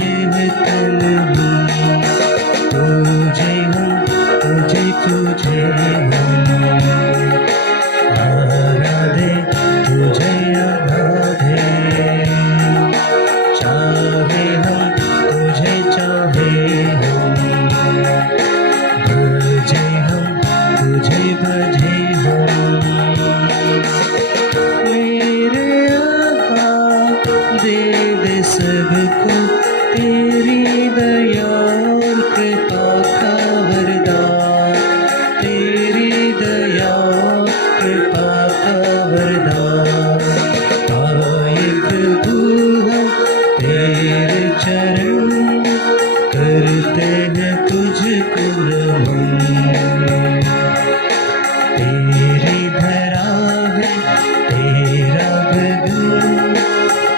यह तन तुझे हम तुझे तुझे आराधे तुझे आराधे चाहे हम तुझे चाहे भजे हम तुझे भजे मेरे आका दे दे सबको तेरी दया और कृपा का वरदान तेरी दया और कृपा का वरदान आए प्रभु हम तेरे चरण करते हैं तुझको नमन तेरी धरा है तेरा भजन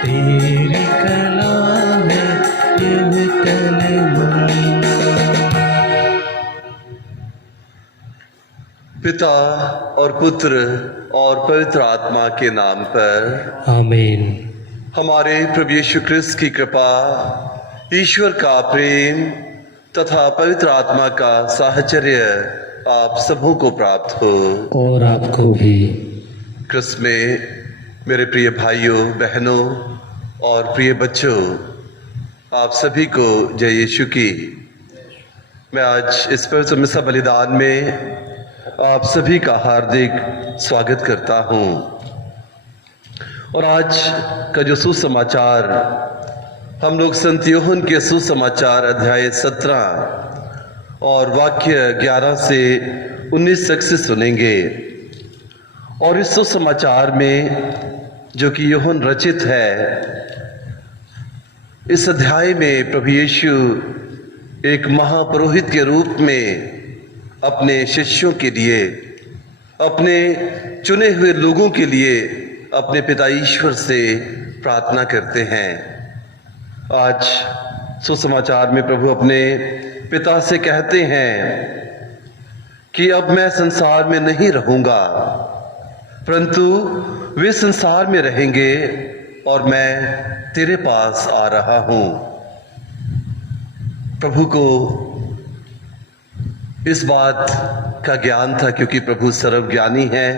तेरी कला है यह तन मन। पिता और पुत्र और पवित्र आत्मा के नाम पर आमीन। हमारे प्रभु यीशु क्रिस्त की कृपा, ईश्वर का प्रेम तथा पवित्र आत्मा का साहचर्य आप सबों को प्राप्त हो। और आपको भी। क्रिस्त में मेरे प्रिय भाइयों बहनों और प्रिय बच्चों, आप सभी को जय यीशु की। मैं आज इस पवित्र मिसा बलिदान में आप सभी का हार्दिक स्वागत करता हूं। और आज का जो सुसमाचार हम लोग संत यूहन्ना के सुसमाचार अध्याय 17 और वाक्य 11 से 19 तक से सुनेंगे। और इस सुसमाचार में जो कि यूहन्ना रचित है, इस अध्याय में प्रभु यीशु एक महापुरोहित के रूप में अपने शिष्यों के लिए, अपने चुने हुए लोगों के लिए अपने पिता ईश्वर से प्रार्थना करते हैं। आज सुसमाचार में प्रभु अपने पिता से कहते हैं कि अब मैं संसार में नहीं रहूंगा, परंतु वे संसार में रहेंगे और मैं तेरे पास आ रहा हूं। प्रभु को इस बात का ज्ञान था, क्योंकि प्रभु सर्वज्ञानी है,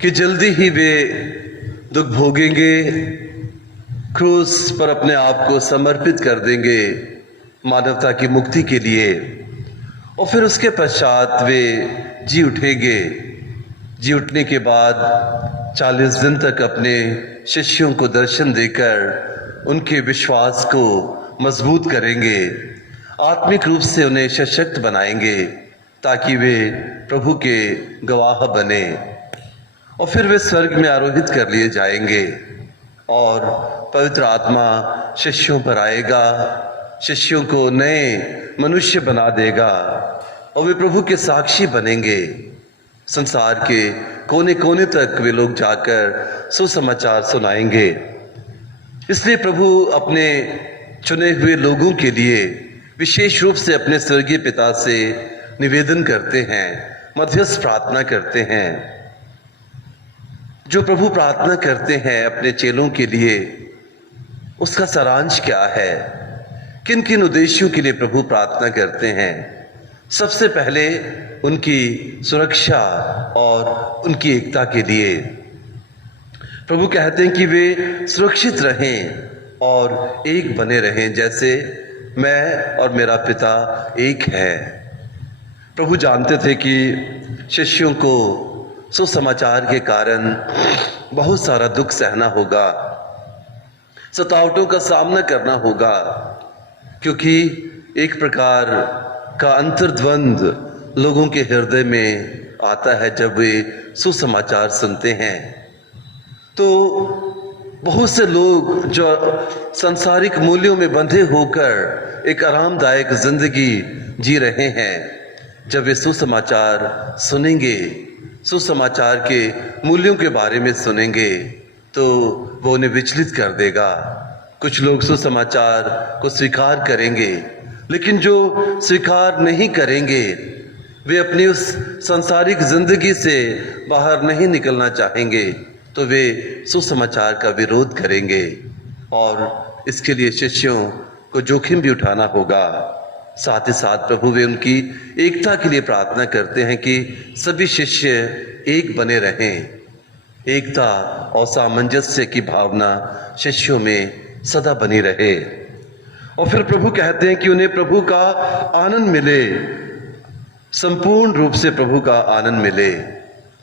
कि जल्दी ही वे दुख भोगेंगे, क्रूस पर अपने आप को समर्पित कर देंगे मानवता की मुक्ति के लिए, और फिर उसके पश्चात वे जी उठेंगे। जी उठने के बाद 40 दिन तक अपने शिष्यों को दर्शन देकर उनके विश्वास को मजबूत करेंगे, आत्मिक रूप से उन्हें सशक्त बनाएंगे ताकि वे प्रभु के गवाह बने। और फिर वे स्वर्ग में आरोहित कर लिए जाएंगे और पवित्र आत्मा शिष्यों पर आएगा, शिष्यों को नए मनुष्य बना देगा और वे प्रभु के साक्षी बनेंगे। संसार के कोने कोने तक वे लोग जाकर सुसमाचार सुनाएंगे। इसलिए प्रभु अपने चुने हुए लोगों के लिए विशेष रूप से अपने स्वर्गीय पिता से निवेदन करते हैं, मध्यस्थ प्रार्थना करते हैं। जो प्रभु प्रार्थना करते हैं अपने चेलों के लिए, उसका सारांश क्या है? किन किन उद्देश्यों के लिए प्रभु प्रार्थना करते हैं? सबसे पहले उनकी सुरक्षा और उनकी एकता के लिए। प्रभु कहते हैं कि वे सुरक्षित रहें और एक बने रहें, जैसे मैं और मेरा पिता एक है। प्रभु जानते थे कि शिष्यों को सुसमाचार के कारण बहुत सारा दुख सहना होगा, सतावटों का सामना करना होगा, क्योंकि एक प्रकार का अंतर्द्वंद लोगों के हृदय में आता है जब वे सुसमाचार सुनते हैं। तो बहुत से लोग जो सांसारिक मूल्यों में बंधे होकर एक आरामदायक जिंदगी जी रहे हैं, जब वे सुसमाचार सुनेंगे, सुसमाचार के मूल्यों के बारे में सुनेंगे, तो वो उन्हें विचलित कर देगा। कुछ लोग सुसमाचार को स्वीकार करेंगे, लेकिन जो स्वीकार नहीं करेंगे, वे अपनी उस सांसारिक जिंदगी से बाहर नहीं निकलना चाहेंगे, तो वे सुसमाचार का विरोध करेंगे और इसके लिए शिष्यों को जोखिम भी उठाना होगा। साथ ही साथ प्रभु वे उनकी एकता के लिए प्रार्थना करते हैं कि सभी शिष्य एक बने रहें। एकता और सामंजस्य की भावना शिष्यों में सदा बनी रहे। और फिर प्रभु कहते हैं कि उन्हें प्रभु का आनंद मिले, संपूर्ण रूप से प्रभु का आनंद मिले।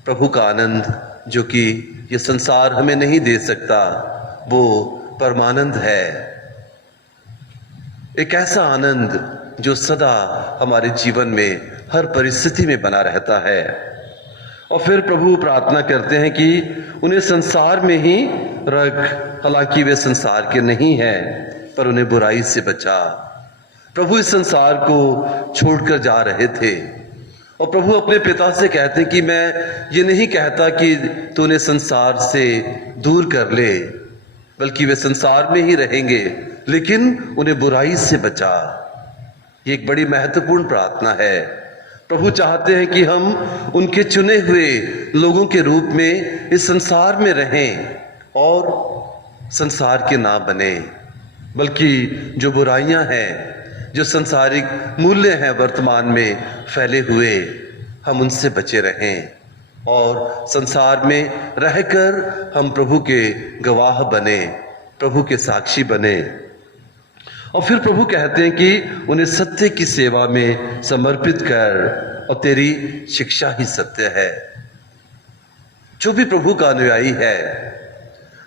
प्रभु का आनंद जो कि ये संसार हमें नहीं दे सकता, वो परमानंद है। एक ऐसा आनंद जो सदा हमारे जीवन में हर परिस्थिति में बना रहता है। और फिर प्रभु प्रार्थना करते हैं कि उन्हें संसार में ही रख, हालांकि वे संसार के नहीं हैं, पर उन्हें बुराई से बचा। प्रभु इस संसार को छोड़कर जा रहे थे और प्रभु अपने पिता से कहते हैं कि मैं ये नहीं कहता कि तू उन्हें संसार से दूर कर ले, बल्कि वे संसार में ही रहेंगे, लेकिन उन्हें बुराई से बचा। ये एक बड़ी महत्वपूर्ण प्रार्थना है। प्रभु चाहते हैं कि हम उनके चुने हुए लोगों के रूप में इस संसार में रहें और संसार के ना बने, बल्कि जो बुराइयां हैं, जो संसारिक मूल्य हैं वर्तमान में फैले हुए, हम उनसे बचे रहें और संसार में रहकर हम प्रभु के गवाह बने, प्रभु के साक्षी बने। और फिर प्रभु कहते हैं कि उन्हें सत्य की सेवा में समर्पित कर, और तेरी शिक्षा ही सत्य है। जो भी प्रभु का अनुयायी है,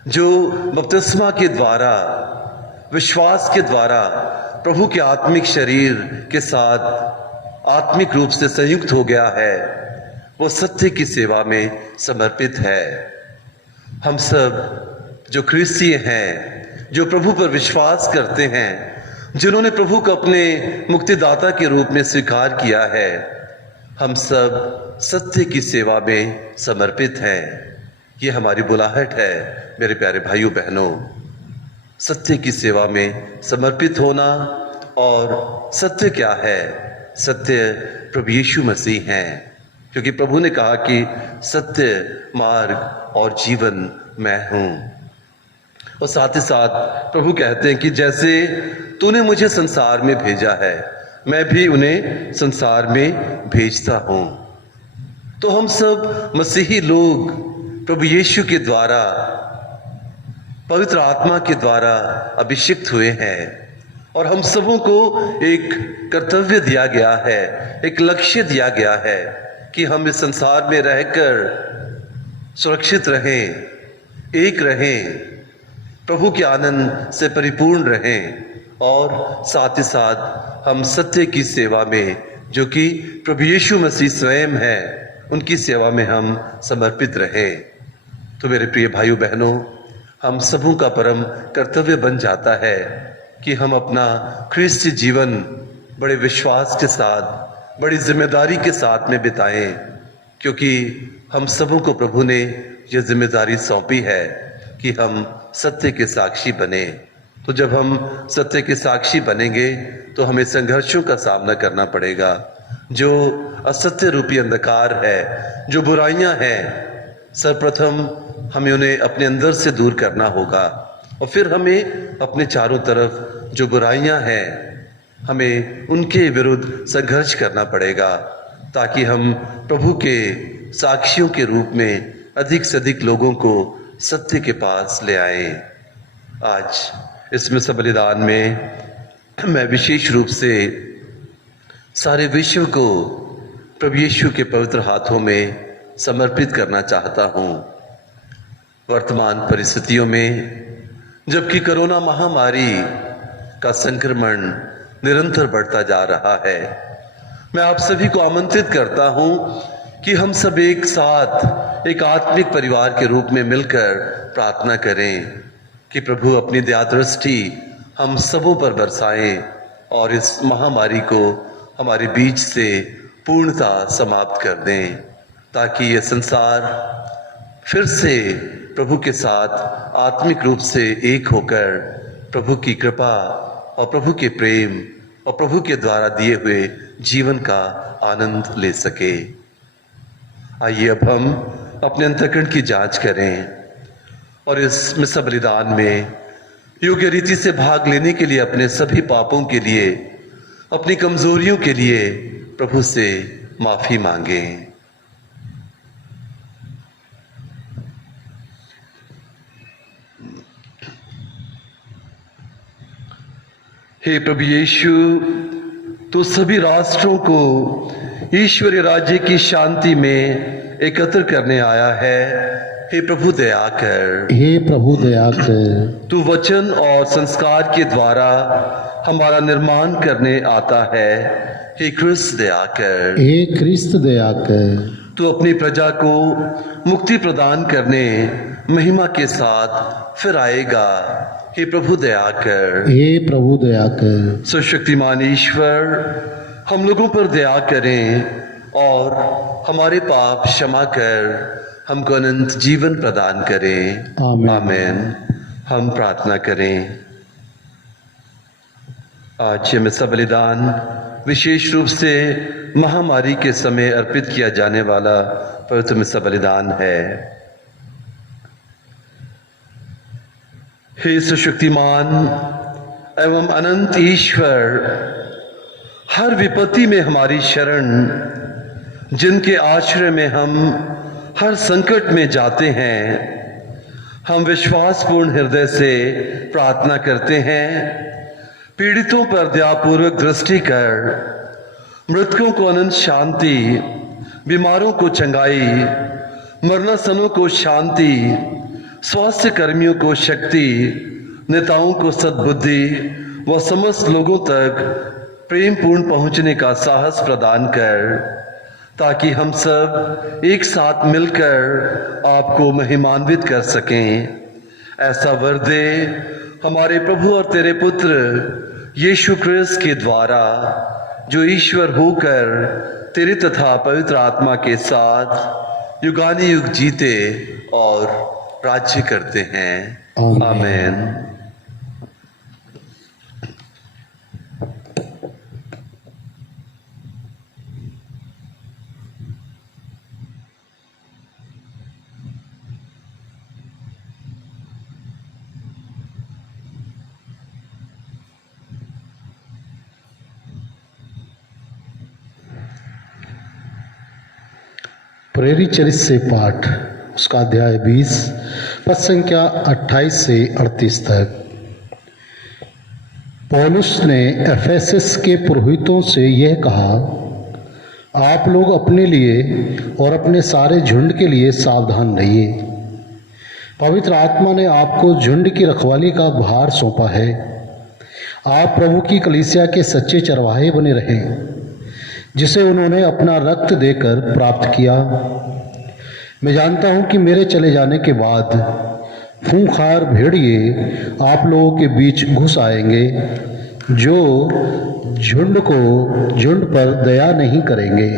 जो बपतिस्मा के द्वारा, विश्वास के द्वारा प्रभु के आत्मिक शरीर के साथ आत्मिक रूप से संयुक्त हो गया है, वो सत्य की सेवा में समर्पित है। हम सब जो ख्रिस्तीय हैं, जो प्रभु पर विश्वास करते हैं, जिन्होंने प्रभु को अपने मुक्तिदाता के रूप में स्वीकार किया है, हम सब सत्य की सेवा में समर्पित हैं। ये हमारी बुलाहट है मेरे प्यारे भाइयों बहनों। सत्य की सेवा में समर्पित होना। और सत्य क्या है? सत्य प्रभु यीशु मसीह हैं, क्योंकि प्रभु ने कहा कि सत्य, मार्ग और जीवन मैं हूं। और साथ ही साथ प्रभु कहते हैं कि जैसे तूने मुझे संसार में भेजा है, मैं भी उन्हें संसार में भेजता हूं। तो हम सब मसीही लोग प्रभु यीशु के द्वारा, पवित्र आत्मा के द्वारा अभिषिक्त हुए हैं और हम सबों को एक कर्तव्य दिया गया है, एक लक्ष्य दिया गया है कि हम इस संसार में रहकर सुरक्षित रहें, एक रहें, प्रभु के आनंद से परिपूर्ण रहें और साथ ही साथ हम सत्य की सेवा में, जो कि प्रभु यीशु मसीह स्वयं है, उनकी सेवा में हम समर्पित रहें। तो मेरे प्रिय भाइयों बहनों, हम सबों का परम कर्तव्य बन जाता है कि हम अपना ख्रिस्ती जीवन बड़े विश्वास के साथ, बड़ी जिम्मेदारी के साथ में बिताएं, क्योंकि हम सबों को प्रभु ने यह जिम्मेदारी सौंपी है कि हम सत्य के साक्षी बने। तो जब हम सत्य के साक्षी बनेंगे तो हमें संघर्षों का सामना करना पड़ेगा। जो असत्य रूपी अंधकार है, जो बुराइयां हैं, सर्वप्रथम हमें उन्हें अपने अंदर से दूर करना होगा और फिर हमें अपने चारों तरफ जो बुराइयां हैं, हमें उनके विरुद्ध संघर्ष करना पड़ेगा, ताकि हम प्रभु के साक्षियों के रूप में अधिक से अधिक लोगों को सत्य के पास ले आएं। आज इस मिसा बलिदान में मैं विशेष रूप से सारे विश्व को प्रभु यीशु के पवित्र हाथों में समर्पित करना चाहता हूँ। वर्तमान परिस्थितियों में जबकि कोरोना महामारी का संक्रमण निरंतर बढ़ता जा रहा है, मैं आप सभी को आमंत्रित करता हूँ कि हम सब एक साथ एक आत्मिक परिवार के रूप में मिलकर प्रार्थना करें कि प्रभु अपनी दया दृष्टि हम सबों पर बरसाएं और इस महामारी को हमारे बीच से पूर्णतः समाप्त कर दें, ताकि ये संसार फिर से प्रभु के साथ आत्मिक रूप से एक होकर प्रभु की कृपा और प्रभु के प्रेम और प्रभु के द्वारा दिए हुए जीवन का आनंद ले सके। आइए अब हम अपने अंतःकरण की जांच करें और इस मिसा बलिदान में योग्य रीति से भाग लेने के लिए अपने सभी पापों के लिए, अपनी कमजोरियों के लिए प्रभु से माफी मांगें। हे प्रभु यीशु, तो सभी राष्ट्रों को ईश्वरीय राज्य की शांति में एकत्र करने आया है। हे प्रभु दया कर। हे प्रभु दया कर। तू वचन और संस्कार के द्वारा हमारा निर्माण करने आता है। हे क्रिस्त दया कर। हे क्रिस्त दया कर। तू अपनी प्रजा को मुक्ति प्रदान करने महिमा के साथ फिर आएगा। हे प्रभु दया कर। हे प्रभु दया कर। सर्वशक्तिमान ईश्वर, हम लोगों पर दया करें और हमारे पाप क्षमा कर हमको अनंत जीवन प्रदान करें। आमीन। आमीन। हम प्रार्थना करें। आज ये मिसा बलिदान विशेष रूप से महामारी के समय अर्पित किया जाने वाला पवित्र मिसा बलिदान है। हे सुशक्तिमान एवं अनंत ईश्वर, हर विपत्ति में हमारी शरण, जिनके आश्रय में हम हर संकट में जाते हैं, हम विश्वासपूर्ण हृदय से प्रार्थना करते हैं। पीड़ितों पर दयापूर्वक दृष्टि कर मृतकों को अनंत शांति, बीमारों को चंगाई, मरणासनों को शांति, स्वास्थ्य कर्मियों को शक्ति, नेताओं को सद्बुद्धि व समस्त लोगों तक प्रेम पूर्ण पहुंचने का साहस प्रदान कर, ताकि हम सब एक साथ मिलकर आपको महिमान्वित कर सकें। ऐसा वर दे हमारे प्रभु और तेरे पुत्र यीशु क्रिस्त के द्वारा, जो ईश्वर होकर तेरे तथा पवित्र आत्मा के साथ युगानुयुग जीते और राज्य करते हैं। आमीन। प्रेरित चरित्र से पाठ, उसका अध्याय 20 पद संख्या 28 से 38 तक। पौलुस ने एफेसस के पुरोहितों से यह कहा, आप लोग अपने लिए और अपने सारे झुंड के लिए सावधान रहिए। पवित्र आत्मा ने आपको झुंड की रखवाली का भार सौंपा है। आप प्रभु की कलीसिया के सच्चे चरवाहे बने रहें, जिसे उन्होंने अपना रक्त देकर प्राप्त किया। मैं जानता हूं कि मेरे चले जाने के बाद खूंखार भेड़िए आप लोगों के बीच घुस आएंगे, जो झुंड पर दया नहीं करेंगे।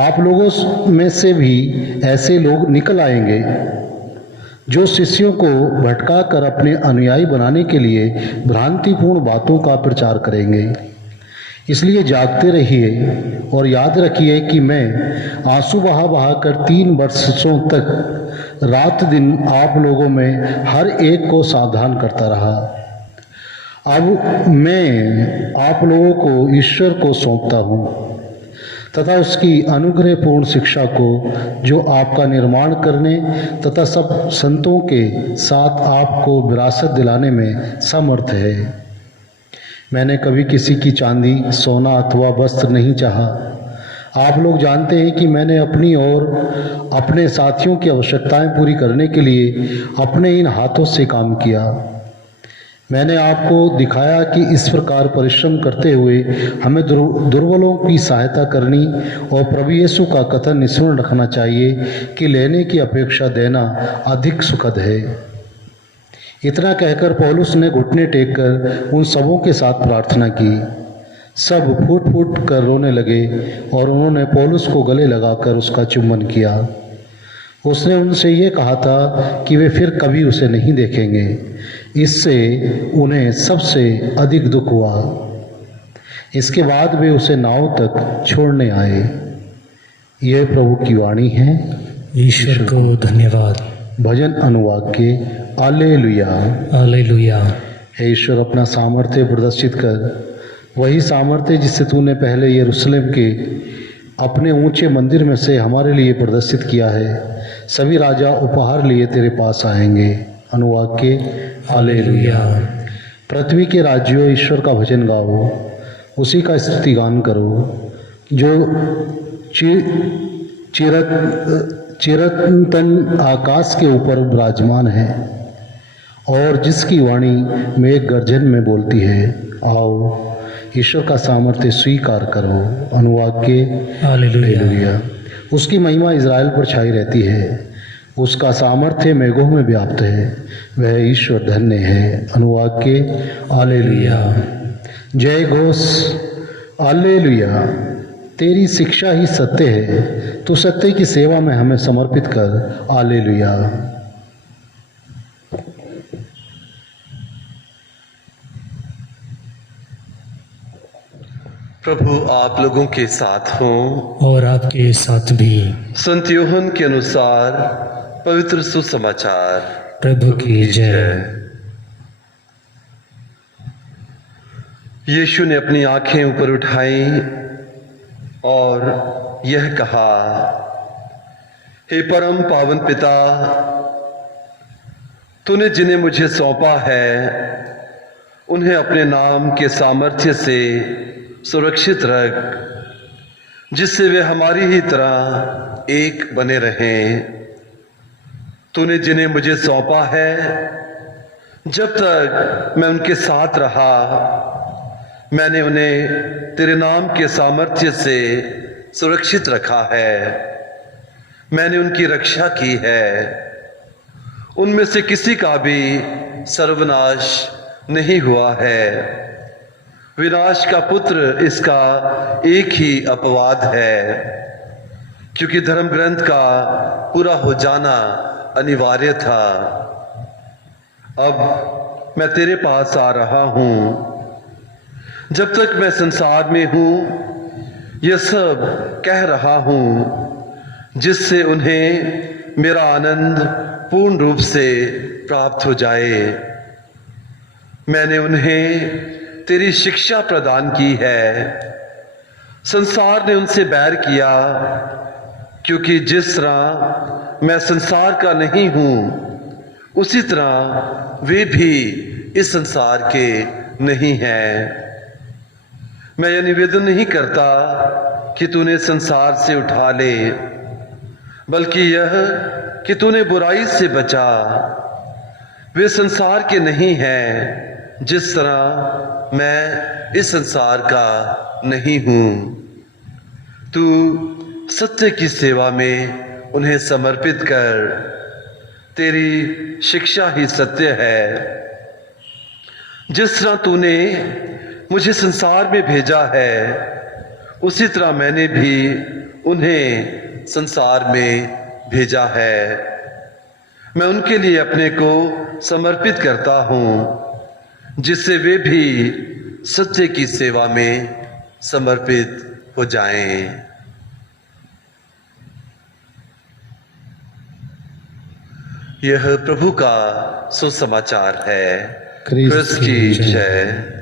आप लोगों में से भी ऐसे लोग निकल आएंगे, जो शिष्यों को भटकाकर अपने अनुयायी बनाने के लिए भ्रांतिपूर्ण बातों का प्रचार करेंगे। इसलिए जागते रहिए और याद रखिए कि मैं आंसू बहा कर 3 वर्षों तक रात दिन आप लोगों में हर एक को सावधान करता रहा। अब मैं आप लोगों को ईश्वर को सौंपता हूँ तथा उसकी अनुग्रहपूर्ण शिक्षा को, जो आपका निर्माण करने तथा सब संतों के साथ आपको विरासत दिलाने में समर्थ है। मैंने कभी किसी की चांदी, सोना अथवा वस्त्र नहीं चाहा। आप लोग जानते हैं कि मैंने अपनी और अपने साथियों की आवश्यकताएं पूरी करने के लिए अपने इन हाथों से काम किया। मैंने आपको दिखाया कि इस प्रकार परिश्रम करते हुए हमें दुर्बलों की सहायता करनी और प्रभु यीशु का कथन स्मरण रखना चाहिए कि लेने की अपेक्षा देना अधिक सुखद है। इतना कहकर पौलुस ने घुटने टेक कर उन सबों के साथ प्रार्थना की। सब फूट फूट कर रोने लगे और उन्होंने पौलुस को गले लगाकर उसका चुम्बन किया। उसने उनसे ये कहा था कि वे फिर कभी उसे नहीं देखेंगे। इससे उन्हें सबसे अधिक दुख हुआ। इसके बाद वे उसे नाव तक छोड़ने आए। यह प्रभु की वाणी है। ईश्वर को धन्यवाद। भजन अनुवाद के हालेलुया। हालेलुया। हे ईश्वर, अपना सामर्थ्य प्रदर्शित कर, वही सामर्थ्य जिससे तूने पहले यरूशलेम के अपने ऊंचे मंदिर में से हमारे लिए प्रदर्शित किया है। सभी राजा उपहार लिए तेरे पास आएंगे। अनुवाद के हालेलुया। पृथ्वी के राज्यों, ईश्वर का भजन गाओ, उसी का स्तुतिगान करो जो चिरंतन आकाश के ऊपर विराजमान है और जिसकी वाणी मेघ गर्जन में बोलती है। आओ ईश्वर का सामर्थ्य स्वीकार करो। अनुवाद के हालेलुया। उसकी महिमा इज़राइल पर छाई रहती है, उसका सामर्थ्य मेघों में व्याप्त है, वह ईश्वर धन्य है। अनुवाद के हालेलुया। जय घोष हालेलुया। तेरी शिक्षा ही सत्य है, तो सत्य की सेवा में हमें समर्पित कर। हालेलुया। प्रभु आप लोगों के साथ हों और आपके साथ भी। संत यूहन्ना के अनुसार पवित्र सुसमाचार। प्रभु की जय। यीशु ने अपनी आंखें ऊपर उठाई और यह कहा, हे परम पावन पिता, तूने जिन्हें मुझे सौंपा है उन्हें अपने नाम के सामर्थ्य से सुरक्षित रख, जिससे वे हमारी ही तरह एक बने रहें। तूने जिन्हें मुझे सौंपा है, जब तक मैं उनके साथ रहा, मैंने उन्हें तेरे नाम के सामर्थ्य से सुरक्षित रखा है। मैंने उनकी रक्षा की है। उनमें से किसी का भी सर्वनाश नहीं हुआ है। विनाश का पुत्र इसका एक ही अपवाद है, क्योंकि धर्म ग्रंथ का पूरा हो जाना अनिवार्य था। अब मैं तेरे पास आ रहा हूं। जब तक मैं संसार में हूं, यह सब कह रहा हूं जिससे उन्हें मेरा आनंद पूर्ण रूप से प्राप्त हो जाए। मैंने उन्हें तेरी शिक्षा प्रदान की है। संसार ने उनसे बैर किया, क्योंकि जिस तरह मैं संसार का नहीं हूं, उसी तरह वे भी इस संसार के नहीं हैं। मैं यह निवेदन नहीं करता कि तूने संसार से उठा ले, बल्कि यह कि तूने बुराई से बचा। वे संसार के नहीं हैं, जिस तरह मैं इस संसार का नहीं हूं। तू सत्य की सेवा में उन्हें समर्पित कर। तेरी शिक्षा ही सत्य है। जिस तरह तूने मुझे संसार में भेजा है, उसी तरह मैंने भी उन्हें संसार में भेजा है। मैं उनके लिए अपने को समर्पित करता हूं, जिससे वे भी सत्य की सेवा में समर्पित हो जाएं। यह प्रभु का सुसमाचार है। क्रिस्त की जय।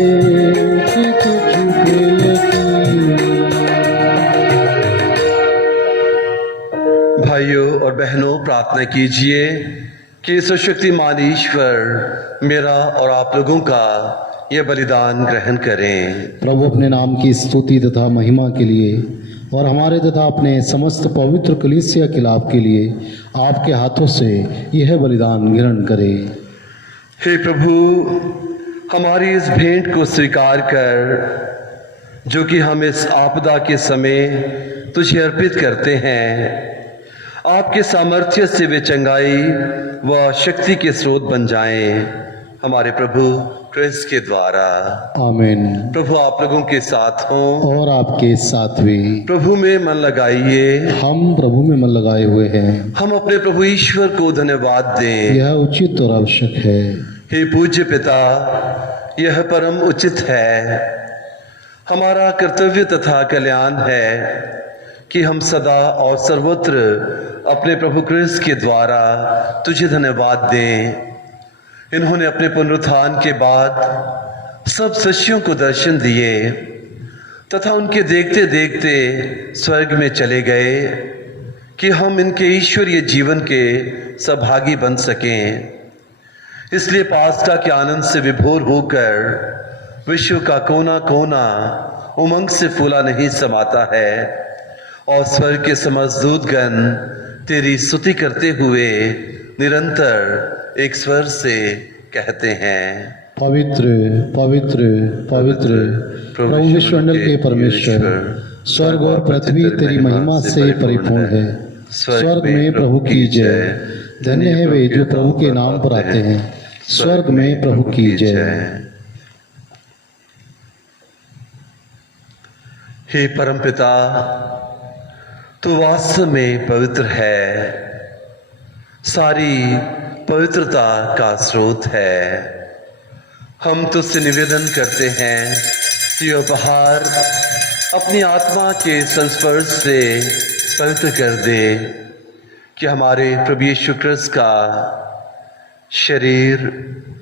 कि तुझ पे यकीन। भाइयों और बहनों, प्रार्थना कीजिए कि सर्वशक्तिमान ईश्वर मेरा और आप लोगों का यह बलिदान ग्रहण करें। प्रभु अपने नाम की स्तुति तथा महिमा के लिए और हमारे तथा अपने समस्त पवित्र कलीसिया के लाभ के लिए आपके हाथों से यह बलिदान ग्रहण करे। हे प्रभु, हमारी इस भेंट को स्वीकार कर, जो कि हम इस आपदा के समय तुझे अर्पित करते हैं। आपके सामर्थ्य से वे चंगाई व शक्ति के स्रोत बन जाएं, हमारे प्रभु क्रिस्त के द्वारा। आमीन। प्रभु आप लोगों के साथ हों और आपके साथ भी। प्रभु में मन लगाइए। हम प्रभु में मन लगाए हुए हैं। हम अपने प्रभु ईश्वर को धन्यवाद दें। यह उचित और आवश्यक है। हे पूज्य पिता, यह परम उचित है। हमारा कर्तव्य तथा कल्याण है कि हम सदा और सर्वत्र अपने प्रभु क्रिस्त के द्वारा तुझे धन्यवाद दें। इन्होंने अपने पुनरुत्थान के बाद सब शिष्यों को दर्शन दिए तथा उनके देखते देखते स्वर्ग में चले गए कि हम इनके ईश्वरीय जीवन के सहभागी बन सकें। इसलिए पास्का के आनंद से विभोर होकर विश्व का कोना कोना उमंग से फूला नहीं समाता है और स्वर्ग के समस्त दूतगण तेरी स्तुति करते हुए निरंतर एक स्वर से कहते हैं, पवित्र पवित्र पवित्र प्रभु विश्वमंडल के परमेश्वर, स्वर्ग और पृथ्वी तेरी महिमा से परिपूर्ण है। स्वर्ग में प्रभु की जय। धन्य है वे जो प्रभु के नाम पर आते हैं। स्वर्ग में प्रभु की जय। हे परमपिता, तू वास्तव में पवित्र है, सारी पवित्रता का स्रोत है। हम तुझसे निवेदन करते हैं कि उपहार अपनी आत्मा के संस्पर्श से पवित्र कर दे, कि हमारे प्रभु यीशु क्रिस्त का शरीर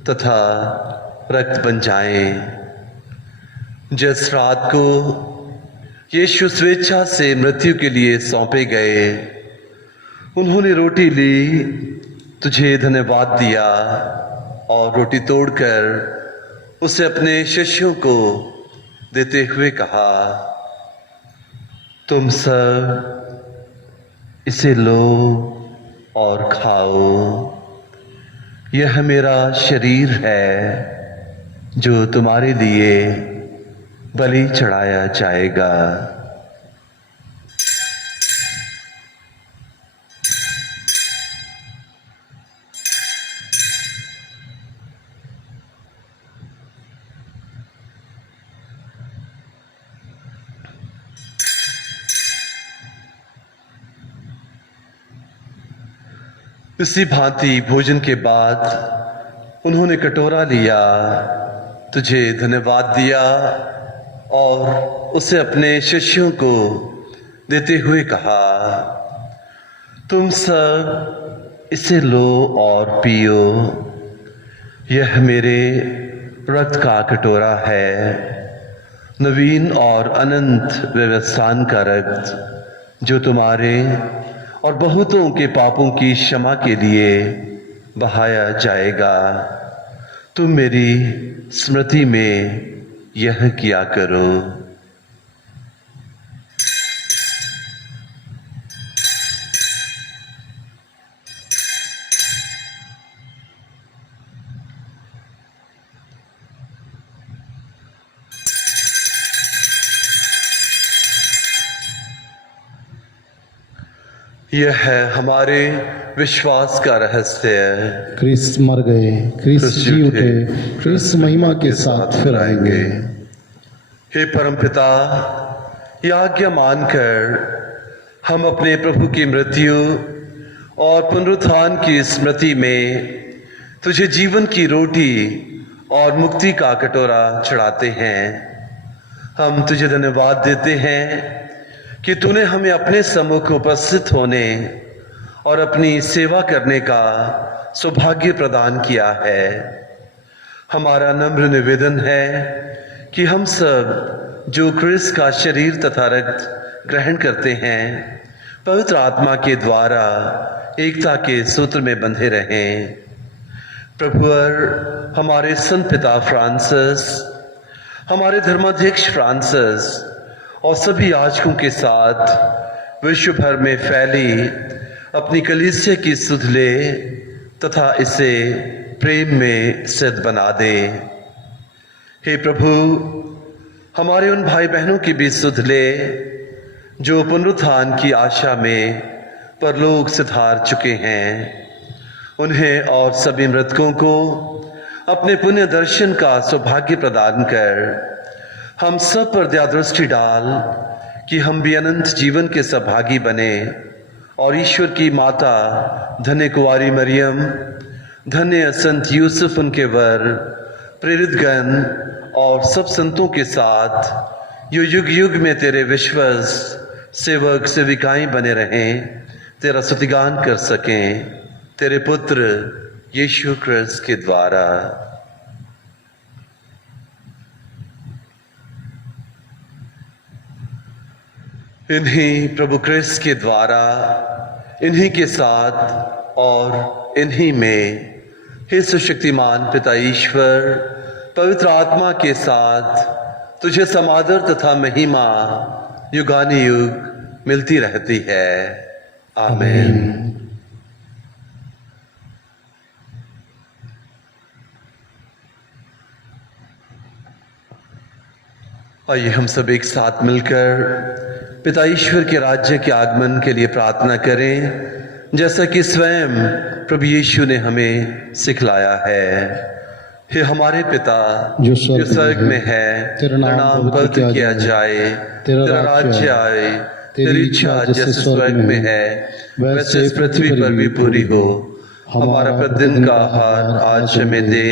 तथा रक्त बन जाएं। जिस रात को यीशु स्वेच्छा से मृत्यु के लिए सौंपे गए, उन्होंने रोटी ली, तुझे धन्यवाद दिया और रोटी तोड़कर उसे अपने शिष्यों को देते हुए कहा, तुम सब इसे लो और खाओ। यह मेरा शरीर है जो तुम्हारे लिए बलि चढ़ाया जाएगा। इसी भांति भोजन के बाद उन्होंने कटोरा लिया, तुझे धन्यवाद दिया और उसे अपने शिष्यों को देते हुए कहा, तुम सब इसे लो और पियो। यह मेरे रक्त का कटोरा है, नवीन और अनंत व्यवस्थान का रक्त, जो तुम्हारे और बहुतों के पापों की क्षमा के लिए बहाया जाएगा। तुम मेरी स्मृति में यह किया करो। यह है हमारे विश्वास का रहस्य। क्रिस्त मर गए, क्रिस्त जी उठे, क्रिस्त महिमा के साथ फिर आएंगे। हे परमपिता, यह आज्ञा मानकर हम अपने प्रभु की मृत्यु और पुनरुत्थान की स्मृति में तुझे जीवन की रोटी और मुक्ति का कटोरा चढ़ाते हैं। हम तुझे धन्यवाद देते हैं कि तूने हमें अपने सम्मुख उपस्थित होने और अपनी सेवा करने का सौभाग्य प्रदान किया है। हमारा नम्र निवेदन है कि हम सब जो क्रिस्त का शरीर तथा रक्त ग्रहण करते हैं, पवित्र आत्मा के द्वारा एकता के सूत्र में बंधे रहें। प्रभुवर हमारे संत पिता फ्रांसिस, हमारे धर्माध्यक्ष फ्रांसिस और सभी याजकों के साथ विश्व भर में फैली अपनी कलीसिया की सुध ले तथा इसे प्रेम में सिद्ध बना दे। हे प्रभु, हमारे उन भाई बहनों की भी सुध ले जो पुनरुत्थान की आशा में परलोक सिधार चुके हैं। उन्हें और सभी मृतकों को अपने पुण्य दर्शन का सौभाग्य प्रदान कर हम सब पर दया दृष्टि डाल कि हम भी अनंत जीवन के सहभागी बने और ईश्वर की माता धन्य कुंवारी मरियम, धन्य संत यूसुफ उनके वर, प्रेरित गण और सब संतों के साथ युग युग में तेरे विश्वास सेवक सेविकाएं बने रहें, तेरा स्तुतिगान कर सकें तेरे पुत्र यीशु क्रिस्त के द्वारा। इन्हीं प्रभु क्रिस्त के द्वारा, इन्हीं के साथ और इन्हीं में हे सुशक्तिमान पिता ईश्वर, पवित्र आत्मा के साथ तुझे समादर तथा महिमा युगानुयुग मिलती रहती है। आमीन। आइए हम सब एक साथ मिलकर पिता ईश्वर के राज्य के आगमन के लिए प्रार्थना करें, जैसा कि स्वयं प्रभु यीशु ने हमें सिखलाया है। हे हमारे पिता जो स्वर्ग में है, तेरा नाम पवित्र किया जाए, तेरा राज्य आए, तेरी इच्छा जैसे स्वर्ग में है वैसे इस पृथ्वी पर भी पूरी हो। हमारा प्रतिदिन का आहार आज हमें दे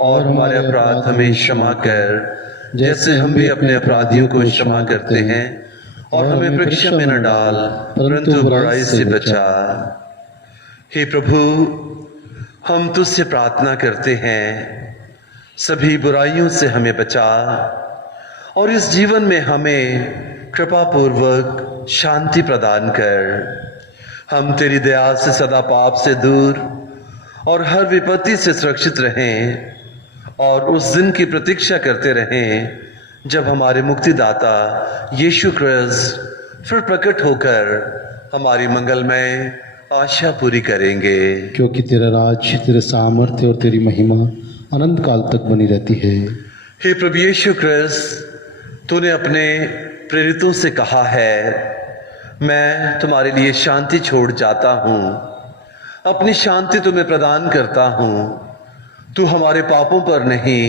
और हमारे अपराध हमें क्षमा कर जैसे हम भी अपने अपराधियों को क्षमा करते हैं, और हमें परीक्षा में न डाल परंतु बुराई से बचा। हे प्रभु, हम तुझसे प्रार्थना करते हैं, सभी बुराइयों से हमें बचा और इस जीवन में हमें कृपा पूर्वक शांति प्रदान कर। हम तेरी दया से सदा पाप से दूर और हर विपत्ति से सुरक्षित रहें और उस दिन की प्रतीक्षा करते रहें जब हमारे मुक्तिदाता यीशु क्रिस्त फिर प्रकट होकर हमारी मंगलमय आशा पूरी करेंगे। क्योंकि तेरा राज, तेरे सामर्थ्य और तेरी महिमा अनंत काल तक बनी रहती है। हे प्रभु यीशु क्रिस्त, तूने अपने प्रेरितों से कहा है, मैं तुम्हारे लिए शांति छोड़ जाता हूँ, अपनी शांति तुम्हें प्रदान करता हूँ। तू हमारे पापों पर नहीं,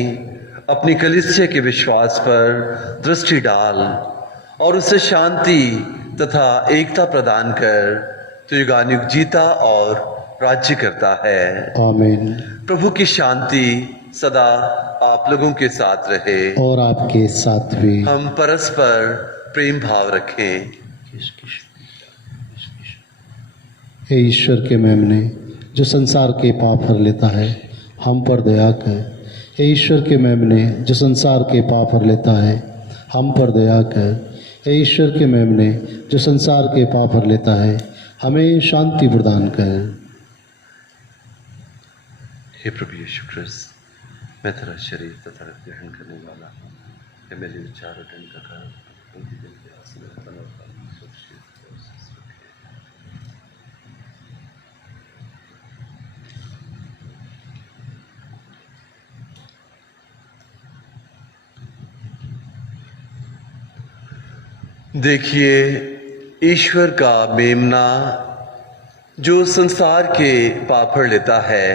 अपनी कलीसिया के विश्वास पर दृष्टि डाल और उसे शांति तथा एकता प्रदान कर। तू युगानुयुग जीता और राज्य करता है। आमीन। प्रभु की शांति सदा आप लोगों के साथ रहे और आपके साथ भी। हम परस्पर प्रेम भाव रखें। हे ईश्वर के मेमने, जो संसार के पाप हर लेता है, हम पर दया कर। हे ईश्वर के मेमने, जो संसार के पाप हर लेता है, हम पर दया कर। हे ईश्वर के मेमने, जो संसार के पाप हर लेता है, हमें शांति प्रदान कर। हे प्रभु यीशु क्रिस्त, मैं तेरा शरीर तथा रक्त ग्रहण करने वाला हूँ। हे मेरे विचार और दंड का कारण उनकी दिल के आंसू में बना हुआ देखिए ईश्वर का मेमना जो संसार के पाप हर लेता है।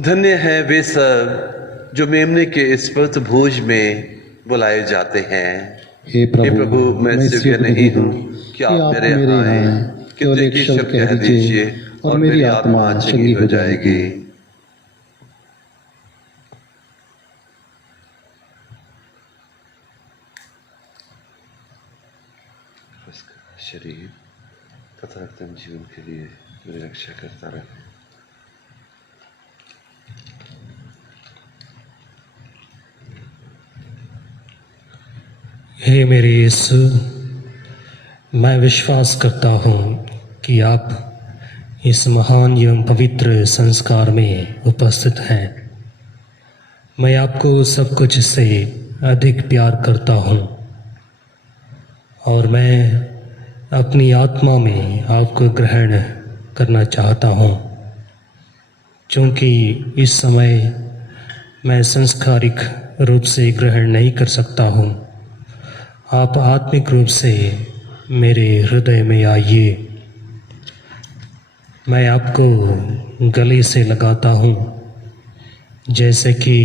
धन्य है वे सब जो मेमने के इस पवित्र भोज में बुलाए जाते हैं। हे प्रभु, मैं योग्य नहीं हूँ कि आप मेरे यहाँ आएं, केवल एक शब्द कह दीजिए और मेरी आत्मा चंगी हो जाएगी। शरीर तथा रक्त जीवन के लिए मेरी रक्षा करता रहे। हे मेरे यीशु, मैं विश्वास करता हूँ कि आप इस महान एवं पवित्र संस्कार में उपस्थित हैं। मैं आपको सब कुछ से अधिक प्यार करता हूँ और मैं अपनी आत्मा में आपको ग्रहण करना चाहता हूँ। क्योंकि इस समय मैं संस्कारिक रूप से ग्रहण नहीं कर सकता हूँ, आप आत्मिक रूप से मेरे हृदय में आइए। मैं आपको गले से लगाता हूँ जैसे कि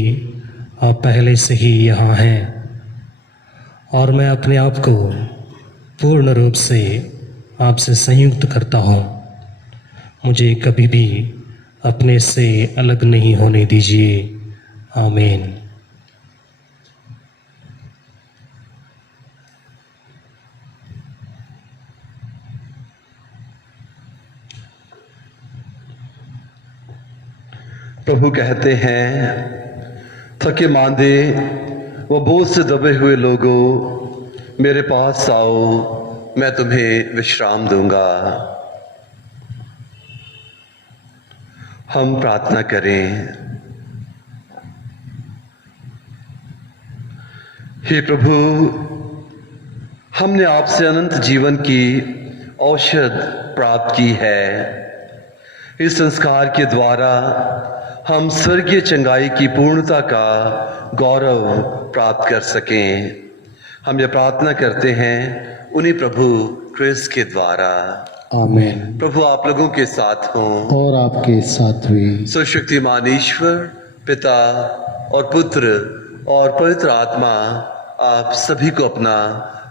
आप पहले से ही यहाँ हैं, और मैं अपने आप को पूर्ण रूप से आपसे संयुक्त करता हूँ। मुझे कभी भी अपने से अलग नहीं होने दीजिए। आमीन। प्रभु कहते हैं, थके मांदे व बोझ से दबे हुए लोगों, मेरे पास आओ, मैं तुम्हें विश्राम दूंगा। हम प्रार्थना करें। हे प्रभु, हमने आपसे अनंत जीवन की औषध प्राप्त की है। इस संस्कार के द्वारा हम स्वर्गीय चंगाई की पूर्णता का गौरव प्राप्त कर सकें। हम यह प्रार्थना करते हैं उन्हीं प्रभु क्रिस्त के द्वारा। आमीन। प्रभु आप लोगों के साथ हों और आपके साथ भी। सर्वशक्तिमान ईश्वर पिता और पुत्र और पवित्र आत्मा आप सभी को अपना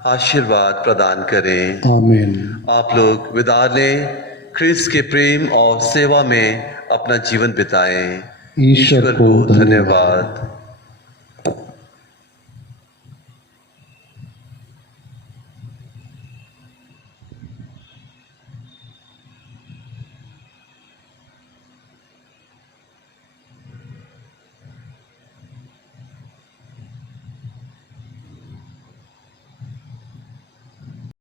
आशीर्वाद प्रदान करें। आमीन। आप लोग विदा लें, क्रिस्त के प्रेम और सेवा में अपना जीवन बिताएं। ईश्वर को धन्यवाद। धन्यवाद।